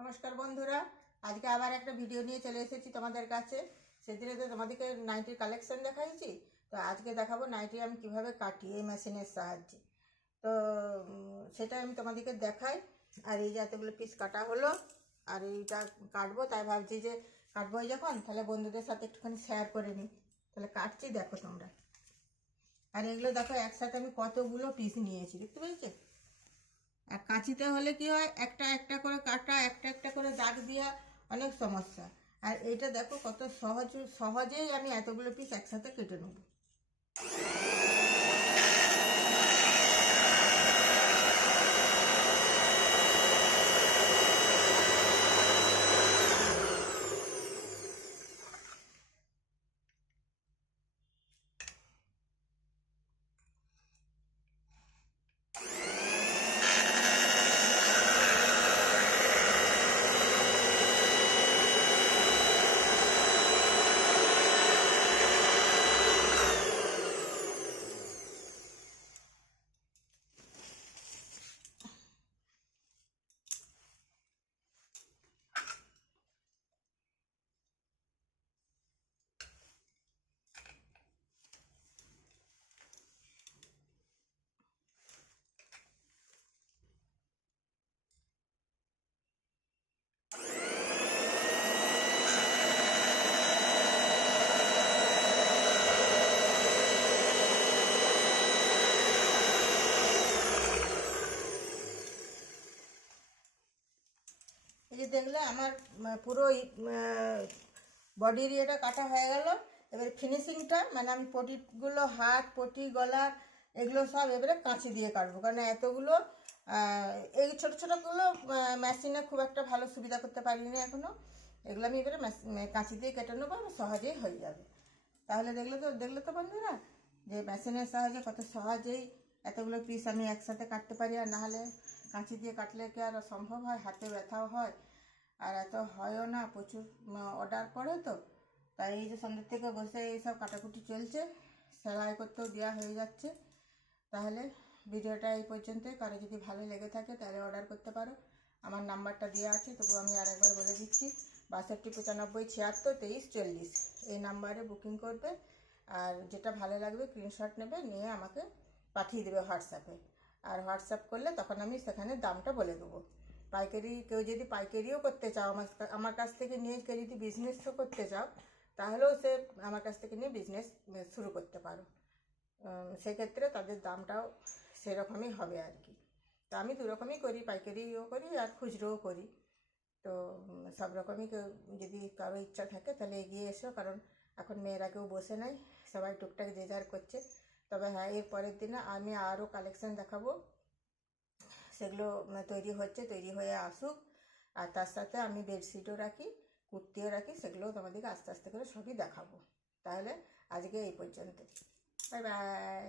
নমস্কার বন্ধুরা, আজকে আবার একটা ভিডিও নিয়ে চলে এসেছি তোমাদের কাছে। সেদিনে তো তোমাদেরকে নাইটির কালেকশন দেখাইছি, তো আজকে দেখাবো নাইটি আমি কিভাবে কাটি এই মেশিনের সাহায্যে। তো সেটা আমি তোমাদেরকে দেখাই। আর এই যে এতগুলো পিস কাটা হলো, আর এইটা কাটবো, তাই ভাবছি যে কাটবোই যখন, তাহলে বন্ধুদের সাথে একটুখানি শেয়ার করে নিই। তাহলে কাটছি, দেখো তোমরা। আর এগুলো দেখো একসাথে আমি কতগুলো পিস নিয়েছি, দেখতে পেয়েছো। আর কাঁচিতে হলে কি হয়, একটা একটা করে কাটা, একটা একটা করে দাগ দেওয়া অনেক সমস্যা। আর এটা দেখো কত সহজেই আমি এতগুলো পিস একসাথে কেটে নেব। এই যে দেখলে আমার পুরো বডির এটা কাটা হয়ে গেল। এবার ফিনিশিংটা মানে আমি পটিগুলো, হাত পটি, গলার, এগুলো সব এবারে কাঁচি দিয়ে কাটবো, কারণ এতগুলো এই ছোটো ছোটোগুলো মেশিনে খুব একটা ভালো সুবিধা করতে পারিনি এখনও। এগুলো আমি এবারে কাঁচি দিয়ে কেটে নেবো, সহজেই হয়ে যাবে। তাহলে দেখলে তো বন্ধুরা, যে মেশিনের সাহায্যে কত সহজেই এতগুলো পিস আমি একসাথে কাটতে পারি। আর নাহলে কাঁচি দিয়ে কাটলে কি আর সম্ভব হয়, হাতে ব্যথাও হয়, আর এত হয়ও না, প্রচুর অর্ডার করে তো। তাই এই যে সন্ধ্যের থেকে বসে এইসব কাটাকুটি চলছে, সেলাই করতেও দেওয়া হয়ে যাচ্ছে। তাহলে ভিডিওটা এই পর্যন্তই। কারো যদি ভালো লেগে থাকে তাহলে অর্ডার করতে পারো। আমার নাম্বারটা দেওয়া আছে, তবু আমি আরেকবার বলে দিচ্ছি, 6295762340। এই নাম্বারে বুকিং করবে, আর যেটা ভালো লাগবে স্ক্রিনশট নেবে, নিয়ে আমাকে পাঠিয়ে দেবে হোয়াটসঅ্যাপে। আর হোয়াটসঅ্যাপ করলে তখন আমি সেখানে দামটা বলে দেবো। পাইকারি, কেউ যদি পাইকারিও করতে চাও, আমার কাছ থেকে নিয়ে কেউ যদি বিজনেসও করতে চাও, তাহলেও সে আমার কাছ থেকে নিয়ে বিজনেস শুরু করতে পারো। সেক্ষেত্রে তাদের দামটাও সেরকমই হবে আর কি। তো আমি দুরকমই করি, পাইকারিও করি আর খুচরোও করি। তো সব রকমই কেউ যদি কারো ইচ্ছা থাকে তাহলে এগিয়ে এসো, কারণ এখন মেয়েরা কেউ বসে নাই, সবাই টুকটাক যে যার করছে। তবে হ্যাঁ, এর পরের দিনে আমি আরও কালেকশান দেখাবো, সেগুলো তৈরি হচ্ছে, তৈরি হয়ে আসুক। আর তার সাথে আমি বেডশিটও রাখি, কুর্তিও রাখি, সেগুলোও তোমাদেরকে আস্তে আস্তে করে সবই দেখাবো। তাহলে আজকে এই পর্যন্ত, বাই বাই।